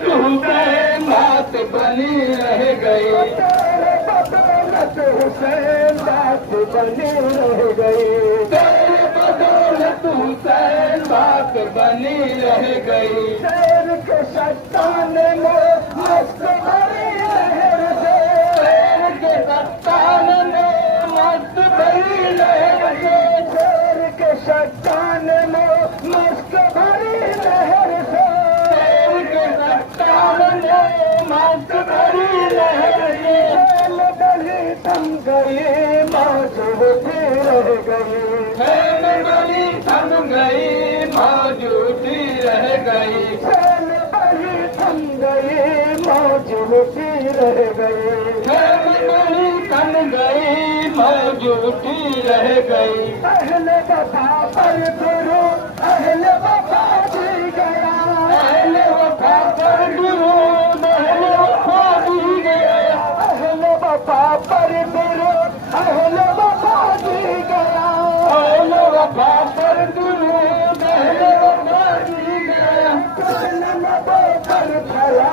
बदौलत हुसैन बात बनी रह गई। तेरे बदौलत हुसैन बात बनी रह गई। तेरे बदौलत हुसैन बात बनी रह गई। शेर के सत्तान में मस्त भरी लहर से, शेर के सत्तान में मस्त भरी लहर से, शेर के सत्तान में मस्त भरी लहर से, शेर के सत्तान में मस्त भरी लहर से, गली थम गई मौजूदी रह गई। गली थम गई मौजूदी रह गई। गली थम गई मौजूदी रह गई। गली थम गई मौजूदी रह गई। अहले वफा पर गुरु अहले वफा जी गया। अहले वफा पर गुरु अहले वफा जी गया। अहले वफा पर गुरु अहले वफा जी गया। अहले वफा पर गुरु अहले वफा जी गया। पर भरा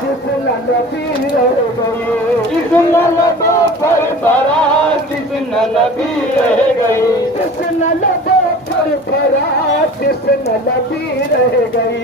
किसना नबी रह गई। किसना लबो पर भरा किसना नबी रह गई। किसना लबो पर भरा किसना नबी रह गई।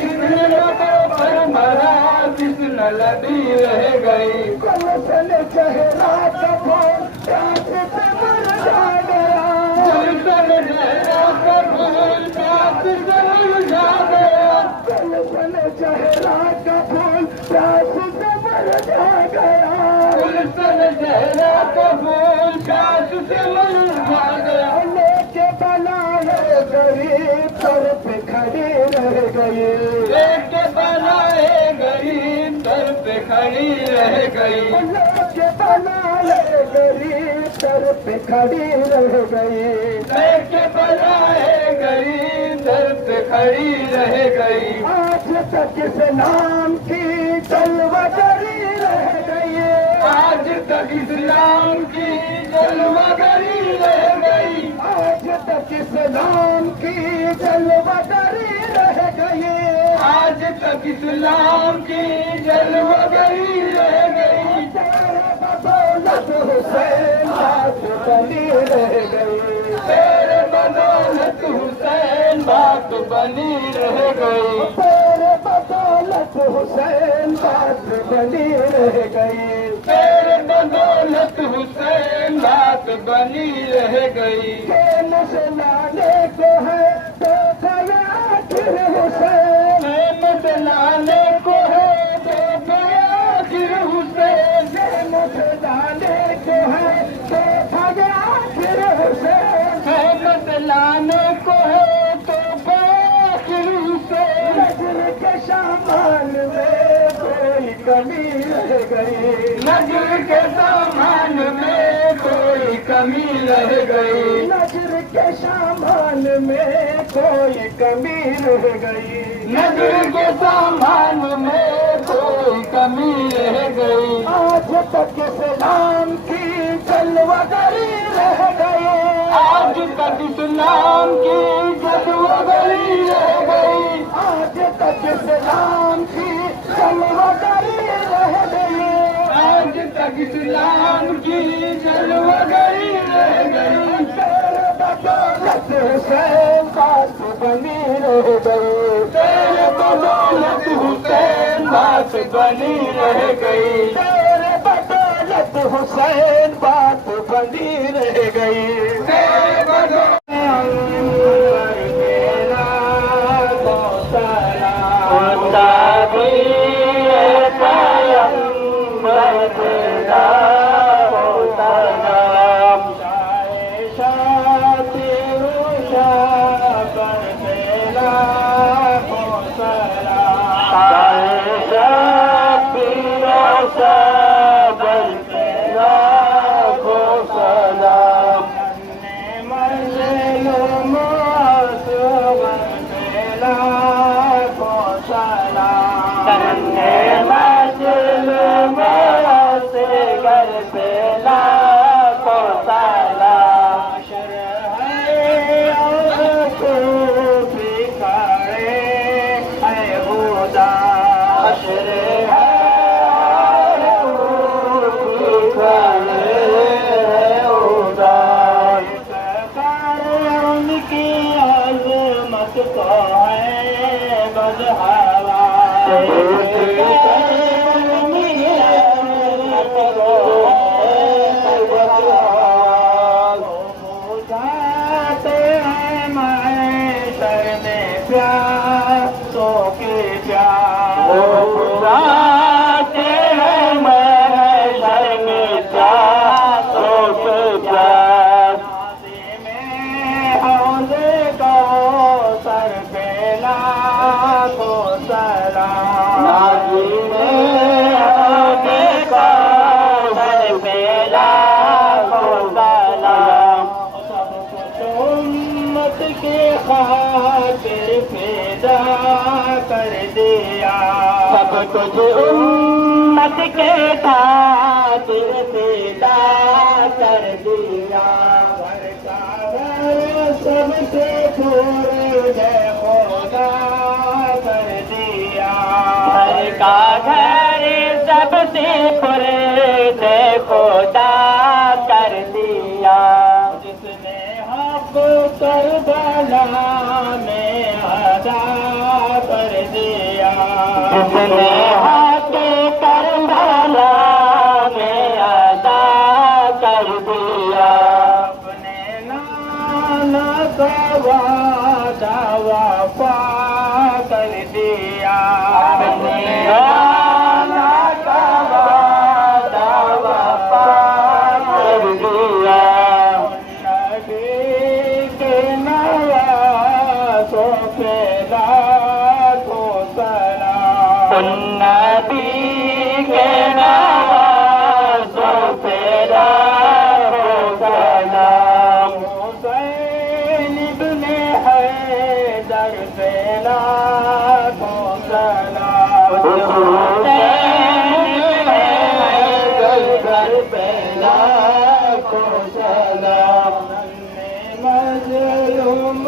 किसना लबो पर भरा किसना नबी रह गई। गुलशन चेहरा कफूल प्यास से मुरझा गया। गुलशन चेहरा कफूल प्यास से मुरझा गया। गुलशन चेहरा कफूल प्यास से मुरझा गया। गुलशन चेहरा कफूल प्यास से मुरझा गया। लेके बनाए गरीब सर पे खड़ी रह गई। लेके बनाए गरीब सर पे खड़ी रह गई। लेके बनाए गरीब सर पे खड़ी रह गई। लेके बनाए गरीब सर पे खड़ी रह गई। आज तक इस नाम की जलवागरी रह गई। आज तक इस्लाम की जलवागरी रह गई। आज तक इस्लाम की जलवागरी रह गई। आज तक इस्लाम की जलवागरी रह गई। बदौलत हुसैन बात बनी रह गई। तेरे बदौलत हुसैन बात बनी रह गई। तेरे बदौलत हुसैन बात बनी रह गई। तेरे बदौलत हुसैन बात बनी रह गई। मुझे लाने को है तो आखिर हुसैन। मुझे लाने को है तो आखिर हुसैन। मुझे लाने को है तो आखिर हुसैन। मुझे लाने को है तो आखिर हुसैन। नजर के सामान में कोई कमी रह गई। नजर के सामान में कोई कमी रह गई। नजर के सामान में कोई कमी रह गई। नजर के सामान में कोई कमी रह गई। आज तक इस्लाम की जलवागरी रह गई। आज तक इस्लाम की जलवागरी रह गई। आज तक इस्लाम की जलवागरी रह गई। आज तक इस्लाम की जलवागरी रह गई। तेरे बदौलत हुसैन बात बनी रह गई। तेरे बदौलत हुसैन बात बनी रह गई। तेरे बदौलत हुसैन बात बनी रह गई। तेरे बदौलत प्यासों के प्यास बुझाते हैं महशर में प्यासों के प्यास में हौले कौसर पे लाखों सलाम नाज़ी में हौले कौसर पे लाखों सलाम सब कुछ उम्मत के खातिर फिदा कर दिया सब कुछ उम्मत के खातिर फिदा कर दिया घर का घर सबसे पूरे खुदा कर दिया घर का घर सबसे पूरे खुदा कर दिया जिसने हक करबला में अदा कर दिया जिसने हक करबला में अदा कर दिया अपने नाना का वादा वफा कर दिया अपने नाना का वादा वफा कर दिया नबी के नवाज़ों पे लाखों सलाम हुसैन इब्ने हैदर पे लाखों सलाम हुसैन इब्ने हैदर पे लाखों सलाम मज़लूम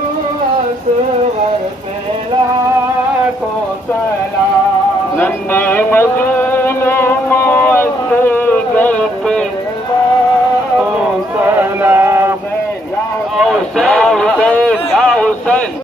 असगर पे लाखों सलाम नन्हे मज़लूम